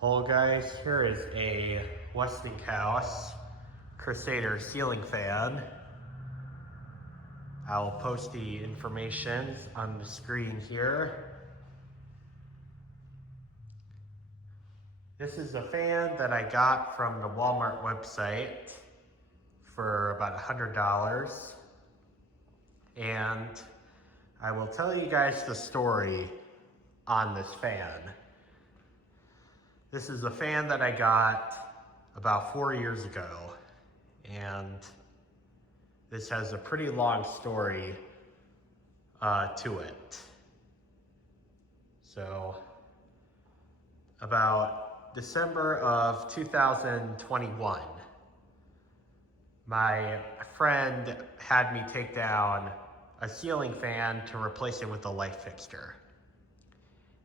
Hello guys, here is a Westinghouse Crusader ceiling fan. I'll post the information on the screen here. This is a fan that I got from the Walmart website for about $100. And I will tell you guys the story on this fan. This is a fan that I got about 4 years ago, and this has a pretty long story to it. So, about December of 2021, my friend had me take down a ceiling fan to replace it with a light fixture.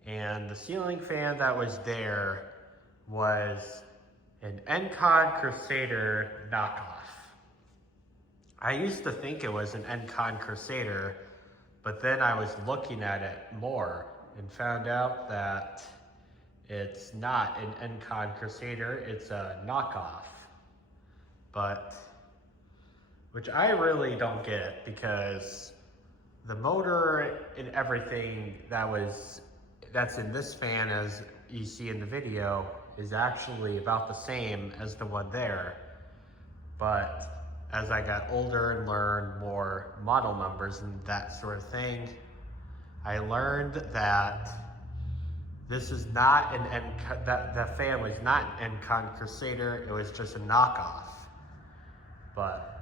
And the ceiling fan that was there was an Encon Crusader knockoff. I used to think it was an Encon Crusader, but then I was looking at it more and found out that it's not an Encon Crusader, it's a knockoff. Which I really don't get, because the motor and everything that's in this fan, as you see in the video, is actually about the same as the one there. But as I got older and learned more model numbers and that sort of thing, I learned that this is not that fan was not an Encon Crusader, it was just a knockoff. But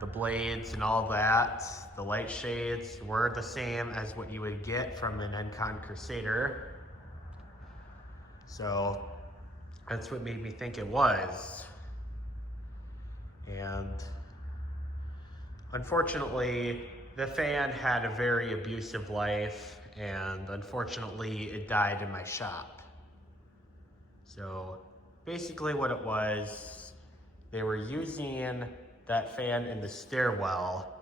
the blades and all that, the light shades were the same as what you would get from an Encon Crusader. So that's what made me think it was. And unfortunately, the fan had a very abusive life, and unfortunately it died in my shop. So basically what it was, they were using that fan in the stairwell.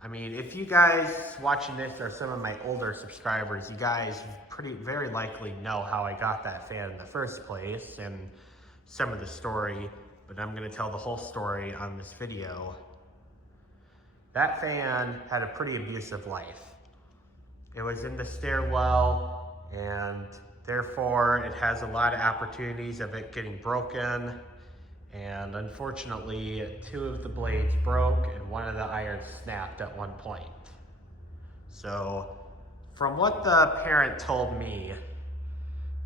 I mean, if you guys watching this are some of my older subscribers, you guys very likely know how I got that fan in the first place and some of the story, but I'm gonna tell the whole story on this video. That fan had a pretty abusive life. It was in the stairwell, and therefore it has a lot of opportunities of it getting broken. And unfortunately, 2 of the blades broke and 1 of the irons snapped at one point. So from what the parent told me,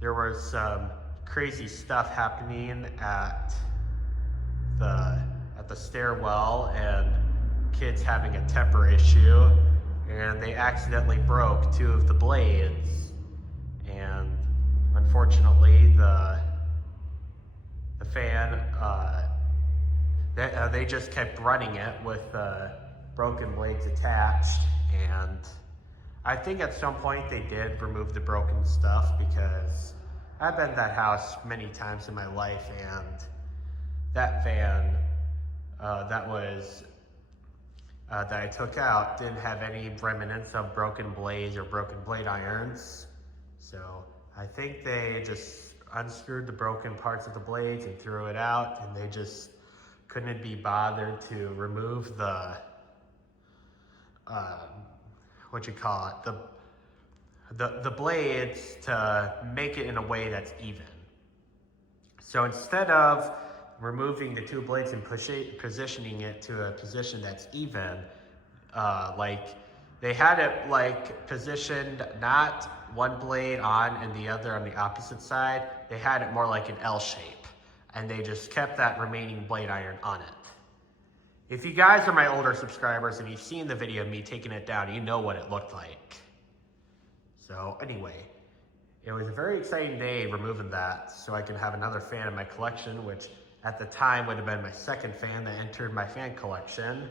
there was some crazy stuff happening at the stairwell, and kids having a temper issue, and they accidentally broke 2 of the blades. And unfortunately, the fan, they just kept running it with broken blades attached. And I think at some point they did remove the broken stuff, because I've been to that house many times in my life, and that fan that I took out didn't have any remnants of broken blades or broken blade irons. So I think they just unscrewed the broken parts of the blades and threw it out, and they just couldn't be bothered to remove the the blades to make it in a way that's even. So instead of removing the 2 blades and positioning it to a position that's even, like they had it like positioned not one blade on and the other on the opposite side. They had it more like an L shape, and they just kept that remaining blade iron on it. If you guys are my older subscribers and you've seen the video of me taking it down, you know what it looked like. So anyway, it was a very exciting day removing that, so I can have another fan in my collection, which at the time would have been my second fan that entered my fan collection,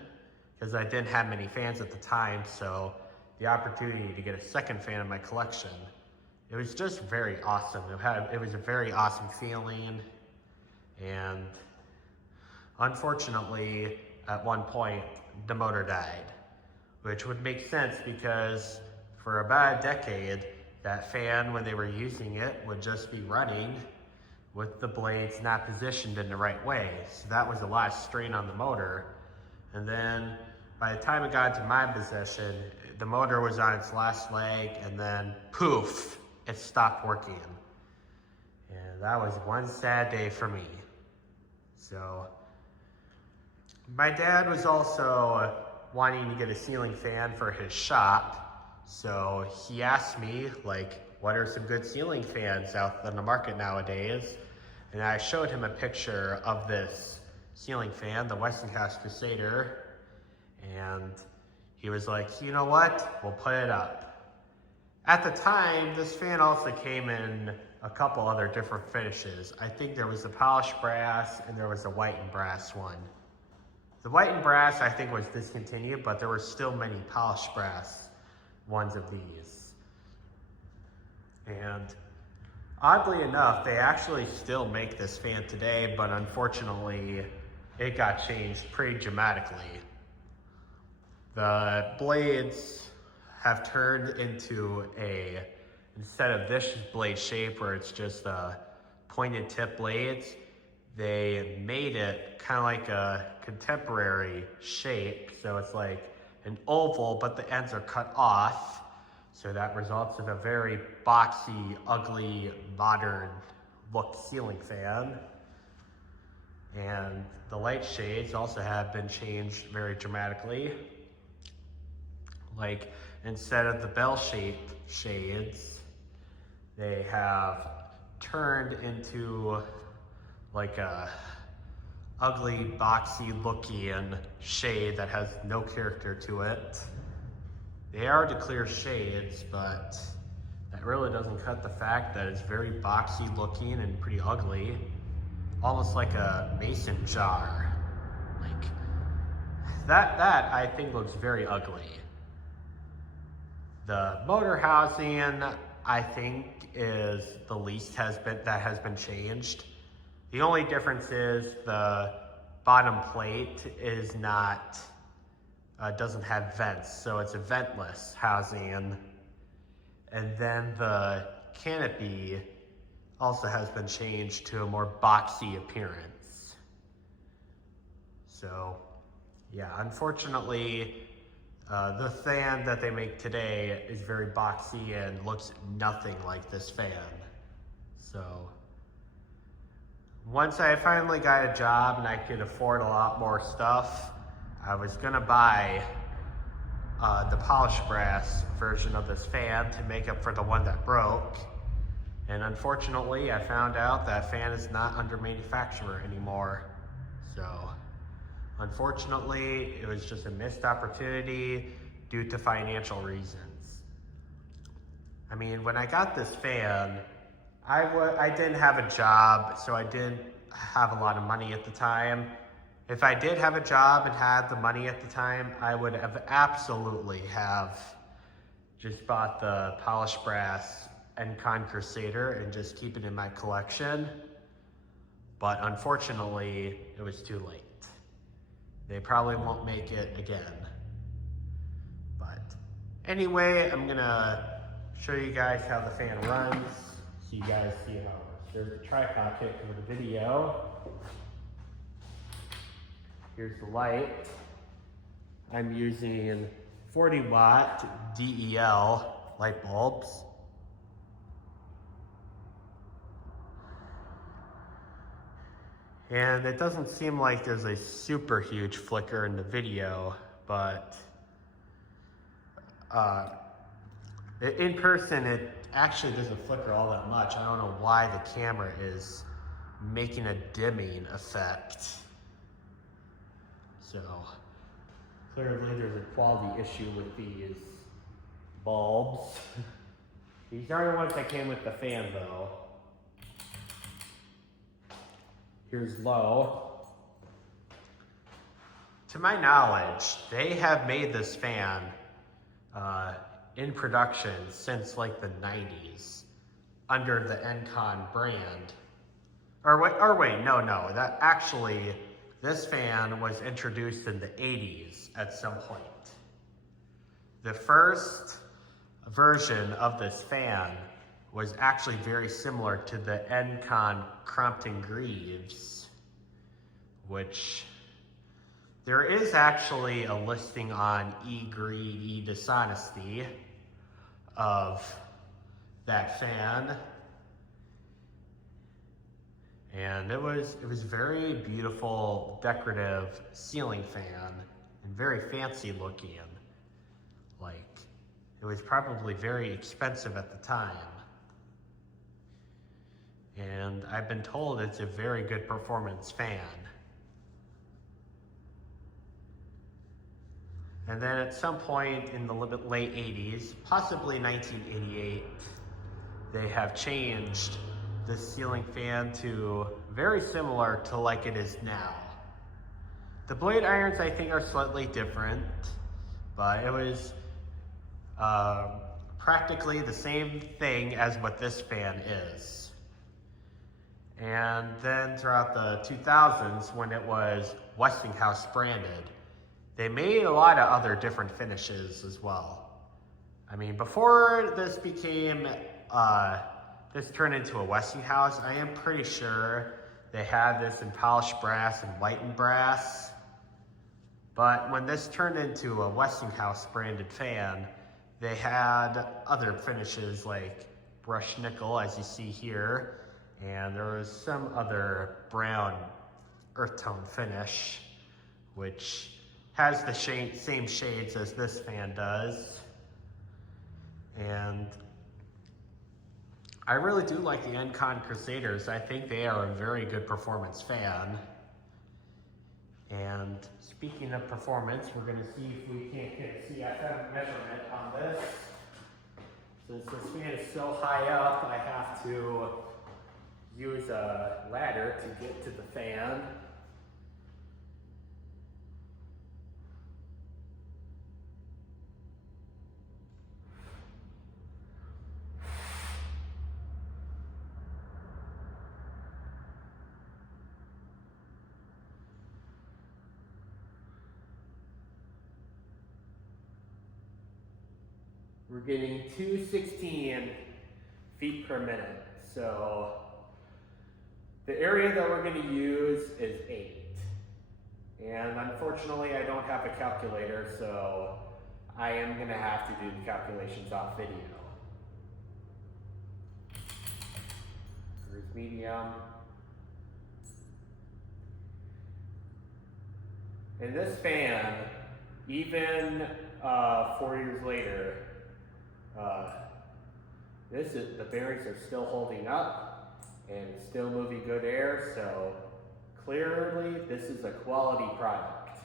because I didn't have many fans at the time. So the opportunity to get a second fan in my collection, it was just very awesome. It was a very awesome feeling. And unfortunately, at one point, the motor died, which would make sense, because for about a decade, that fan, when they were using it, would just be running with the blades not positioned in the right way. So that was a lot of strain on the motor. And then by the time it got to my possession, the motor was on its last leg, and then poof, it stopped working. And that was one sad day for me. So my dad was also wanting to get a ceiling fan for his shop. So he asked me, like, what are some good ceiling fans out on the market nowadays? And I showed him a picture of this ceiling fan, the Westinghouse Crusader. And he was like, you know what? We'll put it up. At the time, this fan also came in a couple other different finishes. I think there was a polished brass and there was a white and brass one. The white and brass, I think, was discontinued, but there were still many polished brass ones of these. And oddly enough, they actually still make this fan today, but unfortunately, it got changed pretty dramatically. The blades have turned into instead of this blade shape where it's just pointed tip blades, they made it kind of like a contemporary shape. So it's like an oval, but the ends are cut off. So that results in a very boxy, ugly, modern look ceiling fan. And the light shades also have been changed very dramatically. Like, instead of the bell-shaped shades, they have turned into like a ugly, boxy looking shade that has no character to it. They are the clear shades, but that really doesn't cut the fact that it's very boxy looking and pretty ugly. Almost like a mason jar. Like, that I think looks very ugly. The motor housing, I think, is the least that has been changed. The only difference is the bottom plate is not, doesn't have vents, so it's a ventless housing. And then the canopy also has been changed to a more boxy appearance. So, yeah, unfortunately, the fan that they make today is very boxy and looks nothing like this fan. So, once I finally got a job and I could afford a lot more stuff, I was gonna buy the polished brass version of this fan to make up for the one that broke. And unfortunately, I found out that fan is not under manufacturer anymore. So, unfortunately, it was just a missed opportunity due to financial reasons. I mean, when I got this fan, I didn't have a job, so I didn't have a lot of money at the time. If I did have a job and had the money at the time, I would have absolutely have just bought the polished brass Encon Crusader and just keep it in my collection. But unfortunately, it was too late. They probably won't make it again. But anyway, I'm gonna show you guys how the fan runs so you guys see how it works. There's the tripod kit for the video. Here's the light. I'm using 40-watt DEL light bulbs. And it doesn't seem like there's a super huge flicker in the video, but in person it actually doesn't flicker all that much. I don't know why the camera is making a dimming effect. So clearly there's a quality issue with these bulbs. These are the ones that came with the fan though. Here's low. To my knowledge, they have made this fan in production since like the 90s under the Encon brand. Or wait, no, that actually, this fan was introduced in the 80s at some point. The first version of this fan was actually very similar to the Encon Crompton Greaves, which there is actually a listing on eGreed, eDishonesty of that fan. And it was very beautiful, decorative ceiling fan and very fancy looking. Like, it was probably very expensive at the time. And I've been told it's a very good performance fan. And then at some point in the late 80s, possibly 1988, they have changed the ceiling fan to very similar to like it is now. The blade irons, I think, are slightly different, but it was practically the same thing as what this fan is. And then throughout the 2000s, when it was Westinghouse branded, they made a lot of other different finishes as well. I mean, before this became, this turned into a Westinghouse, I am pretty sure they had this in polished brass and whitened brass. But when this turned into a Westinghouse branded fan, they had other finishes like brushed nickel, as you see here, and there was some other brown earth tone finish, which has the same shades as this fan does. And I really do like the Encon Crusaders. I think they are a very good performance fan. And speaking of performance, we're going to see if we can't get a CFM measurement on this. Since this fan is so high up, I have to use a ladder to get to the fan. We're getting 216 feet per minute. So the area that we're going to use is 8. And unfortunately, I don't have a calculator, so I am going to have to do the calculations off video. Here's medium. And this fan, even 4 years later, the bearings are still holding up and it's still moving good air, so clearly this is a quality product.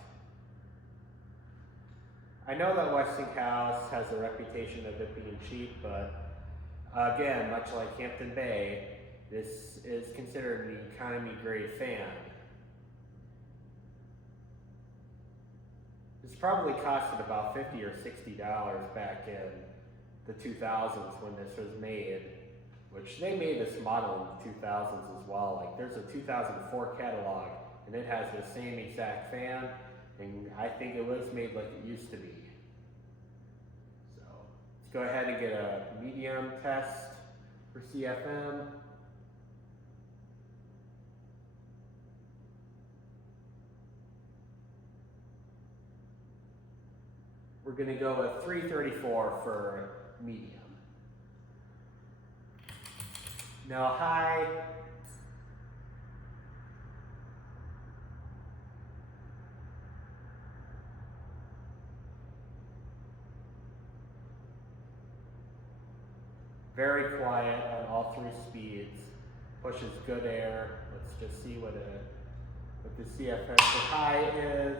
I know that Westinghouse has a reputation of it being cheap, but again, much like Hampton Bay, this is considered an economy grade fan. This probably costed about $50 or $60 back in the 2000s when this was made, which they made this model in the 2000s as well. Like, there's a 2004 catalog and it has the same exact fan, and I think it was made like it used to be. So let's go ahead and get a medium test for CFM. We're going to go with 334 for medium. Now high. Very quiet on all 3 speeds. Pushes good air. Let's just see what the CFM for high is.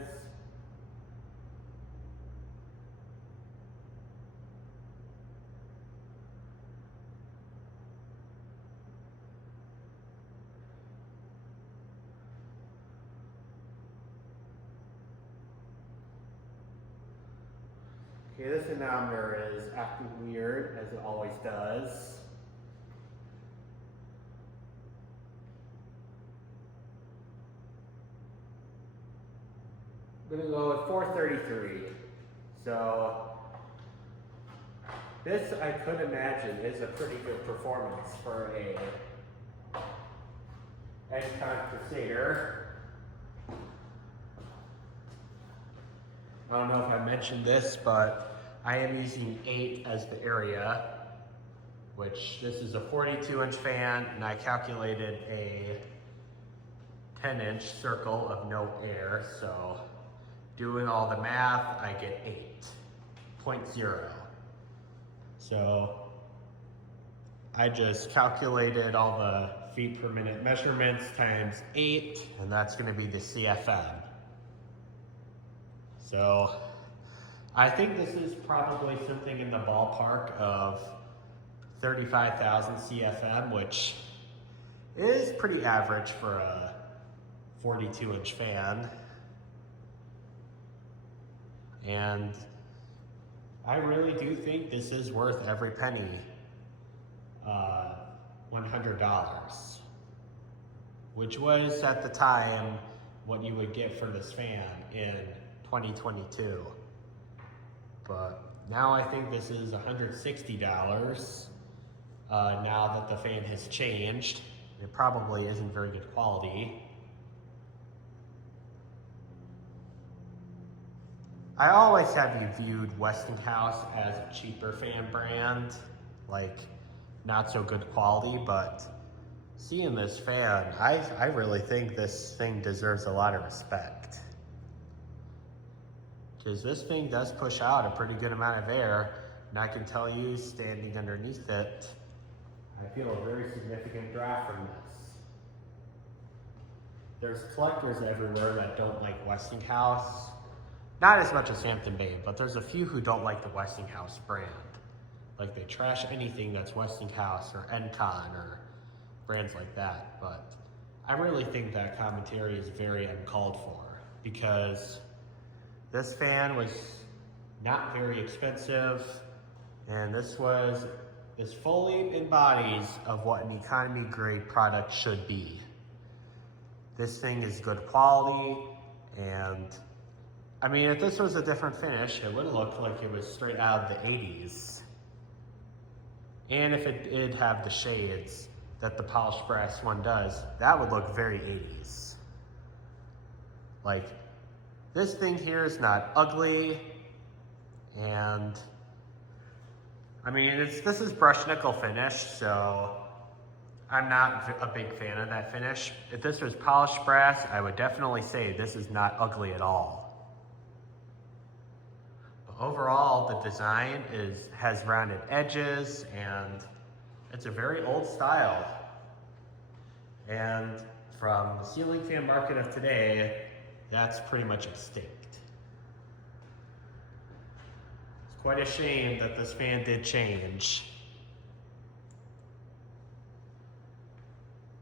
Okay, this anemometer is acting weird, as it always does. I'm going to go with 433. So This, I could imagine, is a pretty good performance for a Edcon Crusader. I don't know if I mentioned this, but I am using 8 as the area, which this is a 42-inch fan, and I calculated a 10-inch circle of no air, so doing all the math, I get 8.0. So I just calculated all the feet per minute measurements times 8, and that's going to be the CFM. So I think this is probably something in the ballpark of 35,000 CFM, which is pretty average for a 42-inch fan. And I really do think this is worth every penny, $100, which was at the time what you would get for this fan in 2022. But now I think this is $160 now that the fan has changed. It probably isn't very good quality. I always have viewed Westinghouse as a cheaper fan brand, like not so good quality, but seeing this fan, I really think this thing deserves a lot of respect. Because this thing does push out a pretty good amount of air, and I can tell you, standing underneath it, I feel a very significant draft from this. There's collectors everywhere that don't like Westinghouse. Not as much as Hampton Bay, but there's a few who don't like the Westinghouse brand. Like they trash anything that's Westinghouse or Encon or brands like that. But I really think that commentary is very uncalled for, because this fan was not very expensive, and this fully embodies of what an economy grade product should be. This thing is good quality, and I mean, if this was a different finish, it would have looked like it was straight out of the 80s. And if it did have the shades that the polished brass one does, that would look very 80s. Like, this thing here is not ugly, and I mean, this is brushed nickel finish, so I'm not a big fan of that finish. If this was polished brass, I would definitely say this is not ugly at all. Overall, the design has rounded edges, and it's a very old style. And from the ceiling fan market of today, that's pretty much extinct. It's quite a shame that this fan did change.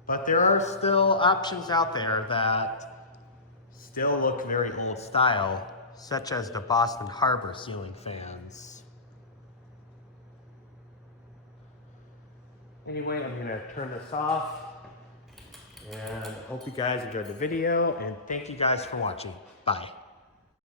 But there are still options out there that still look very old style, such as the Boston Harbor ceiling fans. Anyway, I'm gonna turn this off, and hope you guys enjoyed the video, and thank you guys for watching. Bye.